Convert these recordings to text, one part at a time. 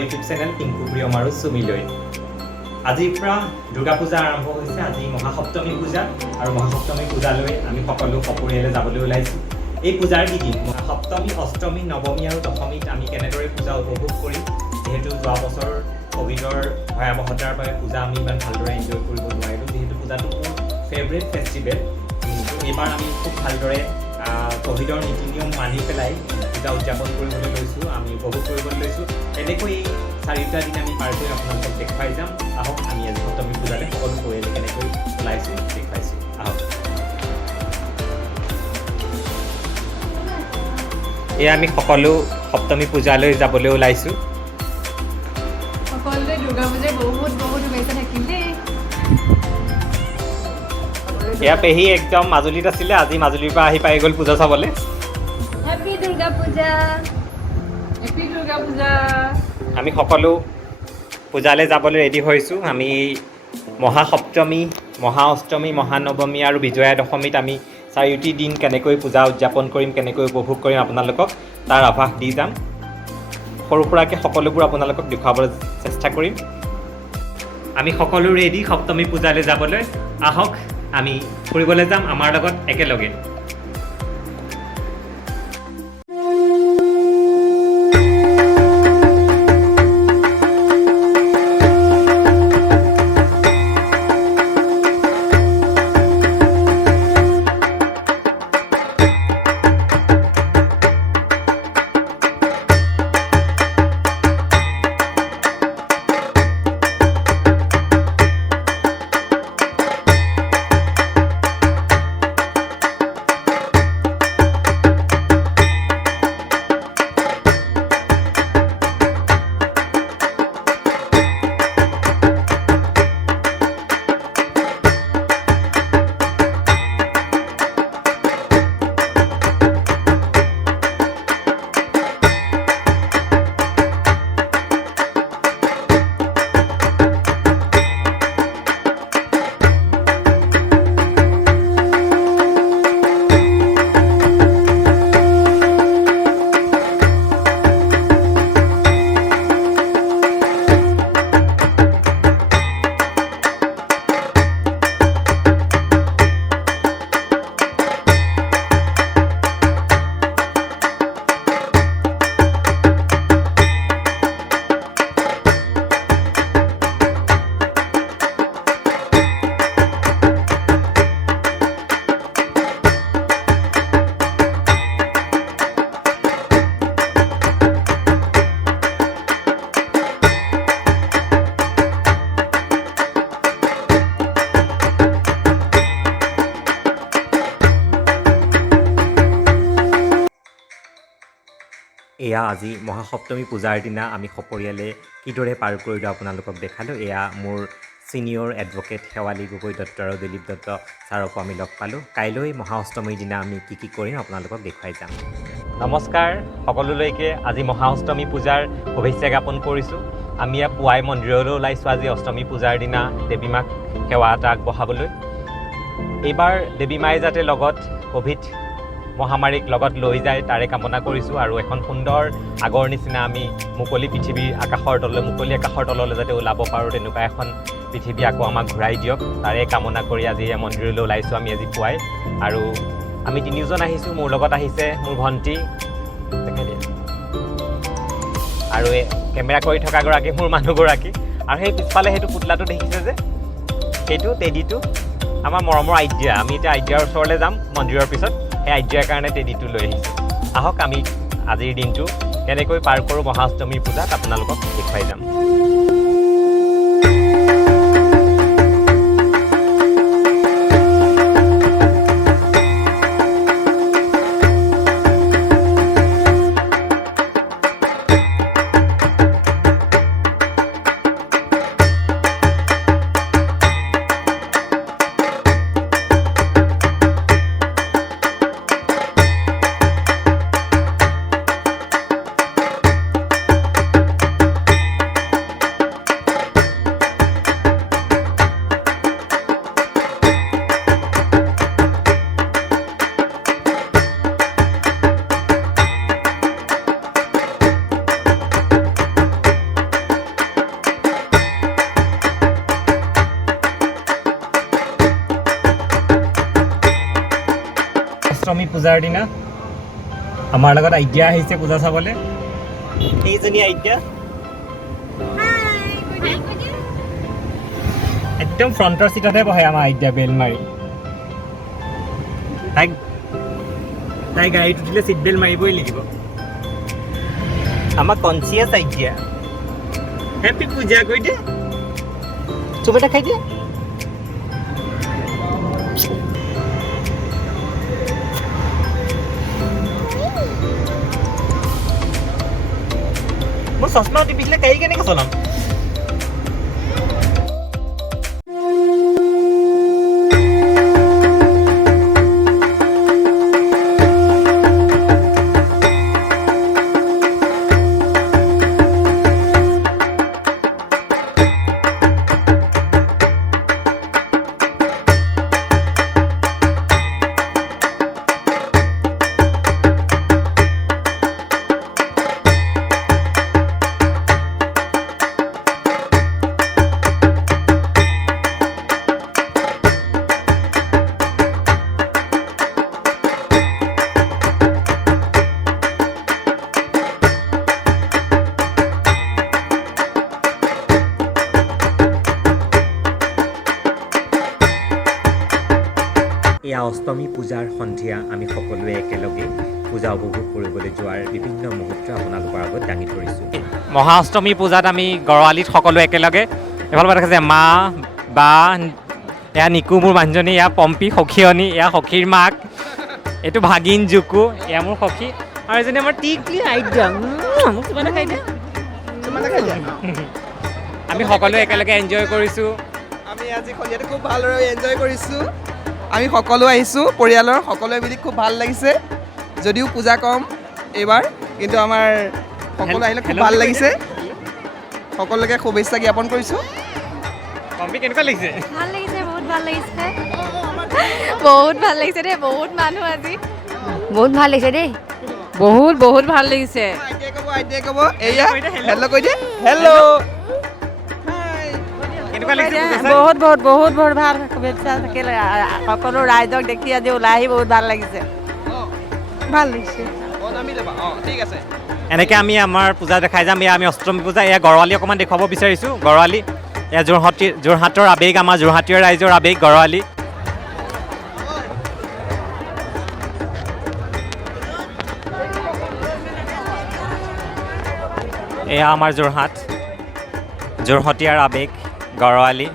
YouTube channel Tinku Priyam আৰু চুমিলৈ। আজিৰ পৰা দুৰ্গা পূজা আৰম্ভ হৈছে। আজি মহাসপ্তমী পূজা আৰু মহাসপ্তমী পূজালৈ আমি সকলো সপৰিয়ালে যাবলৈ ওলাইছোঁ। এই পূজাৰ কেইদিন সপ্তমী, অষ্টমী, নৱমী আৰু দশমীত আমি কেনেদৰে পূজা উপভোগ কৰিম, যিহেতু যোৱা বছৰ ক'ভিডৰ ভয়াৱহতাৰ বাবে পূজা আমি ইমান ভালদৰে এনজয় কৰিব নোৱাৰিলোঁ। যিহেতু পূজাটো মোৰ ফেভৰেট ফেষ্টিভেল, কিন্তু এইবাৰ আমি খুব ভালদৰে ক'ভিডৰ নীতি নিয়ম মানি পেলাই পূজা উদযাপন কৰিবলৈ লৈছোঁ, আমি উপভোগ কৰিবলৈ লৈছোঁ। এনেকৈ এই চাৰিটা দিন আমি পাৰ কৰি আপোনালোকক দেখুৱাই যাম। আহক আমি আজি সপ্তমী পূজালৈ সকলো পৰিয়ালে কেনেকৈ ওলাইছোঁ দেখুৱাইছোঁ। আহক। এয়া আমি সকলো সপ্তমী পূজালৈ যাবলৈ ওলাইছোঁ। সকলোৱে দুৰ্গা পূজাৰ বহুত বহুত শুভেচ্ছা থাকিল দেই। এয়া পেহী একদম মাজুলীত আছিলে, আজি মাজুলীৰ পৰা আহি পাই গ'ল পূজা চাবলৈ। Happy Durga Puja, happy Durga Puja. আমি সকলো পূজালৈ যাবলৈ ৰেডি হৈছোঁ। আমি মহাসপ্তমী, মহাঅষ্টমী, মহানৱমী আৰু বিজয়া দশমীত আমি চাৰিওটি দিন কেনেকৈ পূজা উদযাপন কৰিম, কেনেকৈ উপভোগ কৰিম আপোনালোকক তাৰ আভাস দি যাম। সৰু সুৰাকৈ সকলোবোৰ আপোনালোকক দেখুৱাবলৈ চেষ্টা কৰিম। আমি সকলো ৰেডি সপ্তমী পূজালৈ যাবলৈ। আহক আমি ফুৰিবলৈ যাম আমাৰ লগত একেলগে। এয়া আজি মহাসপ্তমী পূজাৰ দিনা আমি সপৰিয়ালে কিদৰে পাৰ কৰিলোঁ আপোনালোকক দেখালোঁ। এয়া মোৰ ছিনিয়ৰ এডভকেট শেৱালী গগৈ দত্ত আৰু দিলীপ দত্ত ছাৰকো আমি লগ পালোঁ। কাইলৈ মহাঅষ্টমীৰ দিনা আমি কি কৰিম আপোনালোকক দেখুৱাই যাম। নমস্কাৰ সকলোলৈকে। আজি মহাঅষ্টমী পূজাৰ শুভেচ্ছা জ্ঞাপন কৰিছোঁ। আমি ইয়াত পুৱাই মন্দিৰলৈ ওলাইছোঁ আজি অষ্টমী পূজাৰ দিনা দেৱী মাক সেৱা এটা আগবঢ়াবলৈ। এইবাৰ দেৱী মায়ে যাতে লগত ক'ভিড মহামাৰীক লগত লৈ যায় তাৰে কামনা কৰিছোঁ, আৰু এখন সুন্দৰ আগৰ নিচিনা আমি মুকলি পৃথিৱীৰ আকাশৰ তললৈ, মুকলি আকাশৰ তললৈ যাতে ওলাব পাৰোঁ, তেনেকুৱা এখন পৃথিৱী আকৌ আমাক ঘূৰাই দিয়ক তাৰে কামনা কৰি আজি এই মন্দিৰলৈ ওলাইছোঁ আমি আজি পুৱাই। আৰু আমি তিনিওজন আহিছোঁ, মোৰ লগত আহিছে মোৰ ভণ্টি আৰু এই কেমেৰা কৰি থকাগৰাকী মোৰ মানুহগৰাকী, আৰু সেই পিছফালে সেইটো পুতলাটো দেখিছে যে সেইটো টেডিটো আমাৰ মৰমৰ আইডিয়া। আমি এতিয়া আইডিয়াৰ ওচৰলৈ যাম মন্দিৰৰ পিছত, সেই আইডিয়াৰ কাৰণে টেডিটো লৈ আহিছোঁ। আহক আমি আজিৰ দিনটো কেনেকৈ পাৰ কৰোঁ মহাষ্টমীৰ পূজাত আপোনালোকক দেখুৱাই যাম। পূজাৰ দিনা আমাৰ লগত আইডিয়া আহিছে পূজা চাবলৈ এইজনী আইডিয়া একদম ফ্ৰণ্টৰ চিটতে বহে আমাৰ আইডিয়া বেল মাৰি তাই গাড়ীত উঠিলে চিট বেল মাৰিবই লাগিব আমাৰ কনচিয়াছ আইডিয়া হেপী পূজা কৈ দে চুপ এটা খাই দিয়া মই চশমা টিপিছিলে গাড়ী কেনেকৈ চলাম এয়া অষ্টমী পূজাৰ সন্ধিয়া আমি সকলোৱে একেলগে পূজা উপভোগ কৰিবলৈ যোৱাৰ বিভিন্ন মুহূৰ্ত আপোনালোকৰ আগত দাঙি ধৰিছোঁ মহা অষ্টমী পূজাত আমি গড়আলিত সকলো একেলগে এফালৰ পৰা দেখাইছে মা বা এয়া নিকু মোৰ মানুহজনী এয়া পম্পী সখীয়নী এয়া সখীৰ মাক এইটো ভাগিন জুকু এয়া মোৰ সখী আৰু এজনী আমাৰ টিকলি আইডিয়া মোক কিবা দেখাই দিয়া আমি সকলোৱে একেলগে এনজয় কৰিছোঁ আমি আজি সন্ধিয়াটো খুব ভালদৰে এনজয় কৰিছোঁ আমি সকলো আহিছোঁ পৰিয়ালৰ সকলোৱে মিলি খুব ভাল লাগিছে যদিও পূজা কম এইবাৰ কিন্তু আমাৰ সকলো আহিলে খুব ভাল লাগিছে সকলোকে শুভেচ্ছা জ্ঞাপন কৰিছোঁ পম্পী কেনেকুৱা লাগিছে ভাল লাগিছে বহুত ভাল লাগিছে বহুত ভাল লাগিছে দেই বহুত মানুহ আজি বহুত ভাল লাগিছে দেই বহুত বহুত ভাল লাগিছে আইডিয়া ক'ব এয়া হেল্ল' কৈ দিয়ে হেল্ল' কেনেকুৱা লাগিছে বহুত বহুত বহুত বহুত ভাল শুভেচ্ছা থাকিল সকলো ৰাইজক দেখি আজি ওলাই আহি বহুত ভাল লাগিছে ভাল লাগিছে ঠিক আছে এনেকৈ আমি আমাৰ পূজা দেখাই যাম এয়া আমি অষ্টমী পূজা এয়া গড়আলি অকণমান দেখুৱাব বিচাৰিছোঁ গড়আলি এয়া যোৰহাটৰ আৱেগ আমাৰ যোৰহাটীয় ৰাইজৰ আৱেগ গড়আলি এয়া আমাৰ যোৰহাটীয়াৰ আৱেগ গড়আলি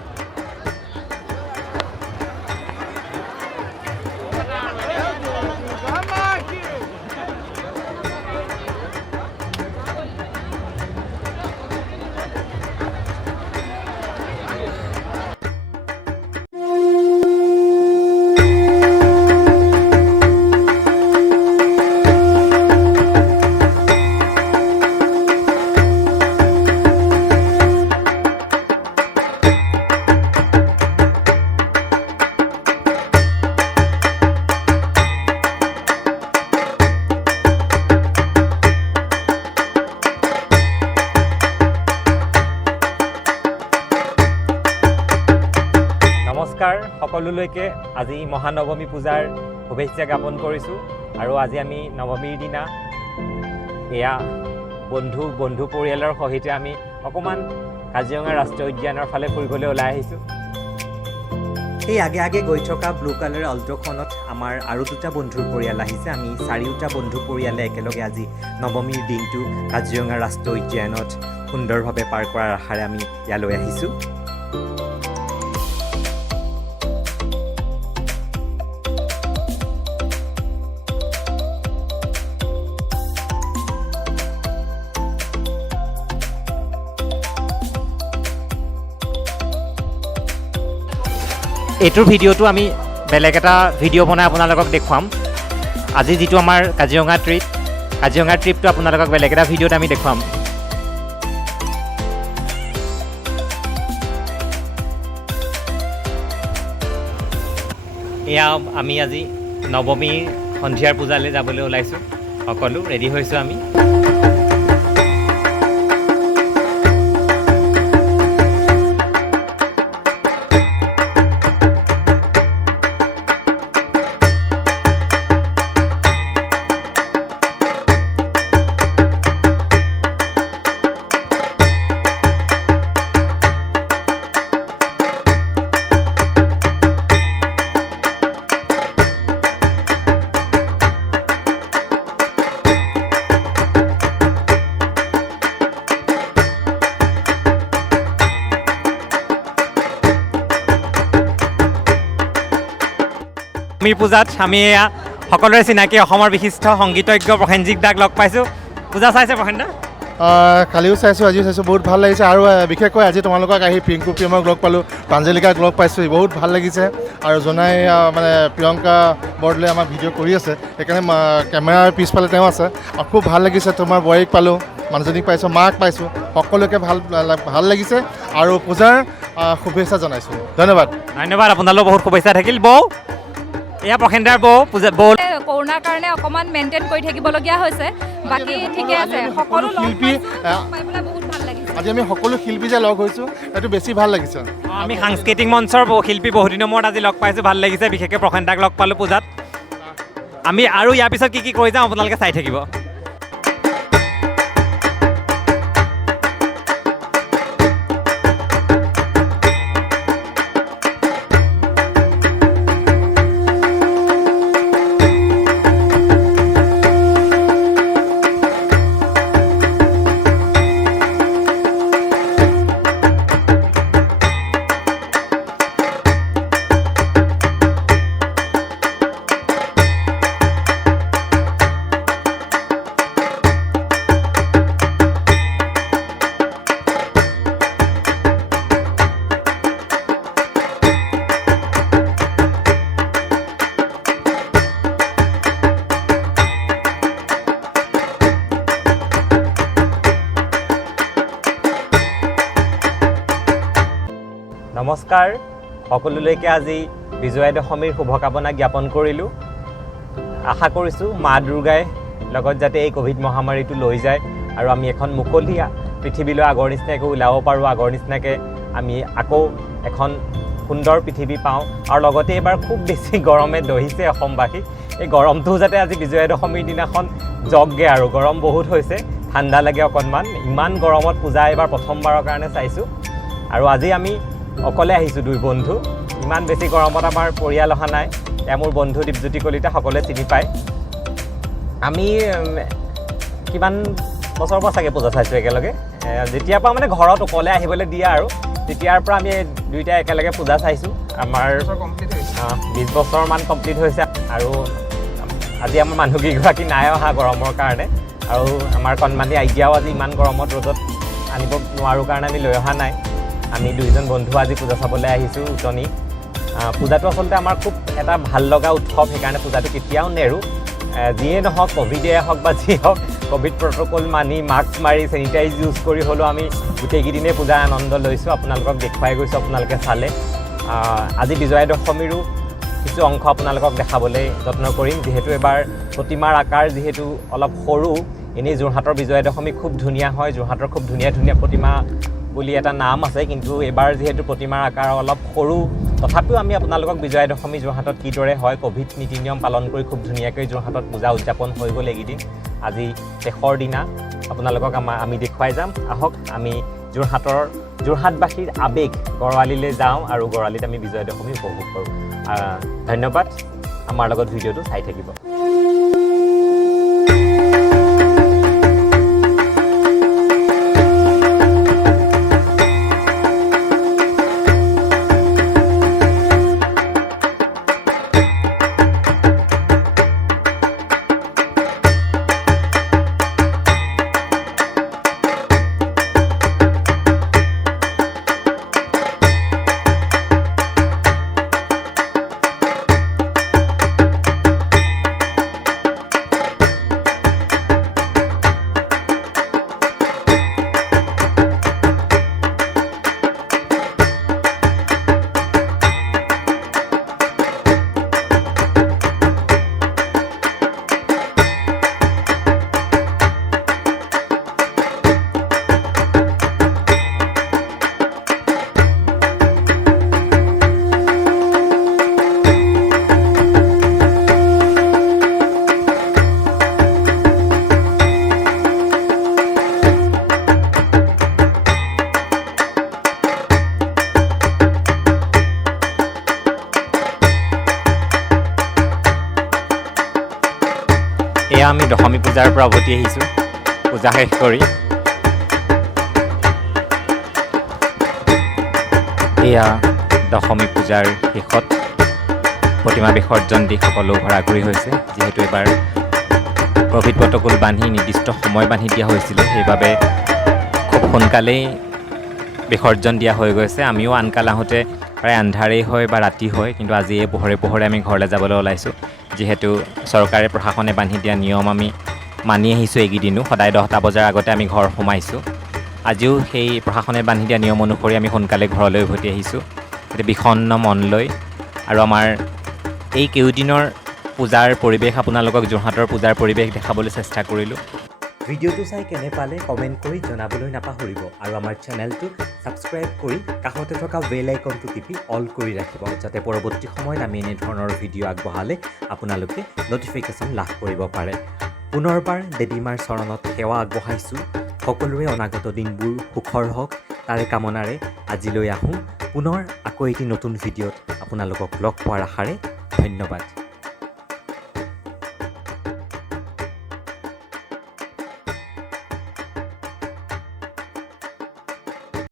নমস্কাৰ সকলোলৈকে আজি মহানৱমী পূজাৰ শুভেচ্ছা জ্ঞাপন কৰিছোঁ আৰু আজি আমি নৱমীৰ দিনা এয়া বন্ধু পৰিয়ালৰ সহিতে আমি অকণমান কাজিৰঙা ৰাষ্ট্ৰীয় উদ্যানৰ ফালে ফুৰিবলৈ ওলাই আহিছোঁ সেই আগে আগে গৈ থকা ব্লু কালাৰ অল্ট'খনত আমাৰ আৰু দুটা বন্ধুৰ পৰিয়াল আহিছে আমি চাৰিওটা বন্ধু পৰিয়ালে একেলগে আজি নৱমীৰ দিনটো কাজিৰঙা ৰাষ্ট্ৰীয় উদ্যানত সুন্দৰভাৱে পাৰ কৰাৰ আশাৰে আমি ইয়ালৈ আহিছোঁ এইটোৰ ভিডিঅ'টো আমি বেলেগ এটা ভিডিঅ' বনাই আপোনালোকক দেখুৱাম আজি যিটো আমাৰ কাজিৰঙা ট্ৰিপটো আপোনালোকক বেলেগ এটা ভিডিঅ'ত আমি দেখুৱাম এয়া আমি আজি নৱমীৰ সন্ধিয়াৰ পূজালৈ যাবলৈ ওলাইছোঁ সকলো ৰেডি হৈছোঁ আমি দশমীৰ পূজাত আমি এয়া সকলোৰে চিনাকি অসমৰ বিশিষ্ট সংগীতজ্ঞ প্ৰসেনজিৎ দাক লগ পাইছোঁ। পূজা চাইছে প্ৰসেন দা? কালিও চাইছোঁ, আজিও চাইছোঁ, বহুত ভাল লাগিছে। আৰু বিশেষকৈ আজি তোমালোকক আহি পিংকু প্ৰিয়মক লগ পালোঁ, প্ৰাঞ্জলিকাক লগ পাইছোঁ, বহুত ভাল লাগিছে। আৰু জনাই মানে প্ৰিয়ংকা বৰদলৈ আমাক ভিডিঅ' কৰি আছে, সেইকাৰণে কেমেৰাৰ পিছফালে তেওঁ আছে। আৰু খুব ভাল লাগিছে, তোমাৰ বোৱাৰীক পালোঁ, মানুহজনীক পাইছোঁ, মাক পাইছোঁ, সকলোকে ভাল লাগিছে। আৰু পূজাৰ শুভেচ্ছা জনাইছোঁ। ধন্যবাদ। ধন্যবাদ, আপোনালোক বহুত শুভেচ্ছা থাকিল। বৌ এয়া প্ৰসেনদাৰ বৌ বৌ কৰোণাৰ কাৰণে অকণমান মেইনটেইন কৰি থাকিবলগীয়া হৈছে, বাকী ঠিকে আছে। সকলো শিল্পী পাই পেলাই বহুত ভাল লাগিছে। আজি আমি সকলো শিল্পী যে লগ হৈছোঁ, সেইটো বেছি ভাল লাগিছে। আমি সাংস্কৃতিক মঞ্চৰ শিল্পী বহুদিনৰ মূৰত আজি লগ পাইছোঁ, ভাল লাগিছে। বিশেষকৈ প্ৰসেনদাক লগ পালোঁ পূজাত। আমি আৰু ইয়াৰ পিছত কি কৰি যাওঁ আপোনালোকে চাই থাকিব। নমস্কাৰ, সকলোলৈকে আজি বিজয়া দশমীৰ শুভকামনা জ্ঞাপন কৰিলোঁ। আশা কৰিছোঁ মা দুৰ্গাই লগত যাতে এই ক'ভিড মহামাৰীটো লৈ যায় আৰু আমি এখন মুকলি পৃথিৱীলৈ আগৰ নিচিনাকৈ ওলাব পাৰোঁ, আগৰ নিচিনাকৈ আমি আকৌ এখন সুন্দৰ পৃথিৱী পাওঁ। আৰু লগতে এইবাৰ খুব বেছি গৰমে দহিছে অসমবাসীক। এই গৰমটোও যাতে আজি বিজয়া দশমীৰ দিনাখন জগগে, আৰু গৰম বহুত হৈছে, ঠাণ্ডা লাগে অকণমান। ইমান গৰমত পূজা এইবাৰ প্ৰথমবাৰৰ কাৰণে চাইছোঁ। আৰু আজি আমি অকলে আহিছোঁ, দুই বন্ধু। ইমান বেছি গৰমত আমাৰ পৰিয়াল অহা নাই। এয়া মোৰ বন্ধু দীপজ্যোতি কলিতা, সকলোৱে চিনি পায়। আমি কিমান বছৰৰ পৰা চাগে পূজা চাইছোঁ একেলগে, যেতিয়াৰ পৰা মানে ঘৰত অকলে আহিবলৈ দিয়ে আৰু তেতিয়াৰ পৰা আমি দুয়োটাই একেলগে পূজা চাইছোঁ। আমাৰ 20 বছৰমান কমপ্লিট হৈছে। আৰু আজি আমাৰ মানুহকেইগৰাকী নাই অহা গৰমৰ কাৰণে, আৰু আমাৰ কণমানি আইডিয়াও আজি ইমান গৰমত ৰ'দত আনিব নোৱাৰোঁ কাৰণে আমি লৈ অহা নাই। আমি দুইজন বন্ধু আজি পূজা চাবলৈ আহিছোঁ উজনি। পূজাটো আচলতে আমাৰ খুব এটা ভাল লগা উৎসৱ, সেইকাৰণে পূজাটো কেতিয়াও নেৰোঁ। যিয়ে নহওক, ক'ভিডে হওক বা যি হওক, ক'ভিড প্ৰট'কল মানি মাস্ক মাৰি চেনিটাইজ ইউজ কৰি হ'লেও আমি গোটেইকেইদিনেই পূজাৰ আনন্দ লৈছোঁ। আপোনালোকক দেখুৱাই গৈছোঁ, আপোনালোকে চালে। আজি বিজয়া দশমীৰো কিছু অংশ আপোনালোকক দেখাবলৈ যত্ন কৰিম, যিহেতু এবাৰ প্ৰতিমাৰ আকাৰ যিহেতু অলপ সৰু। এনেই যোৰহাটৰ বিজয়া দশমী খুব ধুনীয়া হয়, যোৰহাটৰ খুব ধুনীয়া ধুনীয়া প্ৰতিমা বুলি এটা নাম আছে, কিন্তু এইবাৰ যিহেতু প্ৰতিমাৰ আকাৰ অলপ সৰু, তথাপিও আমি আপোনালোকক বিজয়া দশমী যোৰহাটত কিদৰে হয়, ক'ভিড নীতি নিয়ম পালন কৰি খুব ধুনীয়াকৈ যোৰহাটত পূজা উদযাপন হৈ গ'ল এইকেইদিন। আজি শেষৰ দিনা আপোনালোকক আমি দেখুৱাই যাম। আহক আমি যোৰহাটবাসীৰ আৱেগ গড়আলিলৈ যাওঁ আৰু গড়আলিত আমি বিজয়া দশমী উপভোগ কৰোঁ। ধন্যবাদ, আমাৰ লগত ভিডিঅ'টো চাই থাকিব। এয়া আমি দশমী পূজাৰ পৰা উভতি আহিছোঁ, পূজা শেষ কৰি। এয়া দশমী পূজাৰ শেষত প্ৰতিমা বিসৰ্জন দি সকলো ঘৰাঘৰি হৈছে। যিহেতু এবাৰ ক'ভিড প্ৰট'কল বান্ধি নিৰ্দিষ্ট সময় বান্ধি দিয়া হৈছিলে, সেইবাবে খুব সোনকালেই বিসৰ্জন দিয়া হৈ গৈছে। আমিও আনকাল আহোঁতে প্ৰায় আন্ধাৰেই হয় বা ৰাতি হয়, কিন্তু আজি এই পোহৰে পোহৰে আমি ঘৰলৈ যাবলৈ ওলাইছোঁ। যিহেতু চৰকাৰে প্ৰশাসনে বান্ধি দিয়া নিয়ম আমি মানি আহিছোঁ এইকেইদিনো। সদায় 10টা বজাৰ আগতে আমি ঘৰ সোমাইছোঁ। আজিও সেই প্ৰশাসনে বান্ধি দিয়া নিয়ম অনুসৰি আমি সোনকালে ঘৰলৈ উভতি আহিছোঁ, এতিয়া বিষণ্ণ মন লৈ। আৰু আমাৰ এই কেইদিনৰ পূজাৰ পৰিৱেশ আপোনালোকক যোৰহাটৰ পূজাৰ পৰিৱেশ দেখাবলৈ চেষ্টা কৰিলোঁ। ভিডিঅ'টো চাই কেনে পালে কমেণ্ট কৰি জনাবলৈ নাপাহৰিব আৰু আমাৰ চেনেলটো ছাবস্ক্ৰাইব কৰি কাষতে থকা বেল আইকনটো টিপি অল কৰি ৰাখিব, যাতে পৰৱৰ্তী সময়ত আমি এনেধৰণৰ ভিডিঅ' আগবঢ়ালে আপোনালোকে ন'টিফিকেশ্যন লাভ কৰিব পাৰে। পুনৰবাৰ দেৱী মাৰ চৰণত সেৱা আগবঢ়াইছোঁ। সকলোৰে অনাগত দিনবোৰ সুখৰ হওক তাৰে কামনাৰে আজিলৈ আহোঁ। পুনৰ আকৌ এটি নতুন ভিডিঅ'ত আপোনালোকক লগ পোৱাৰ আশাৰে ধন্যবাদ।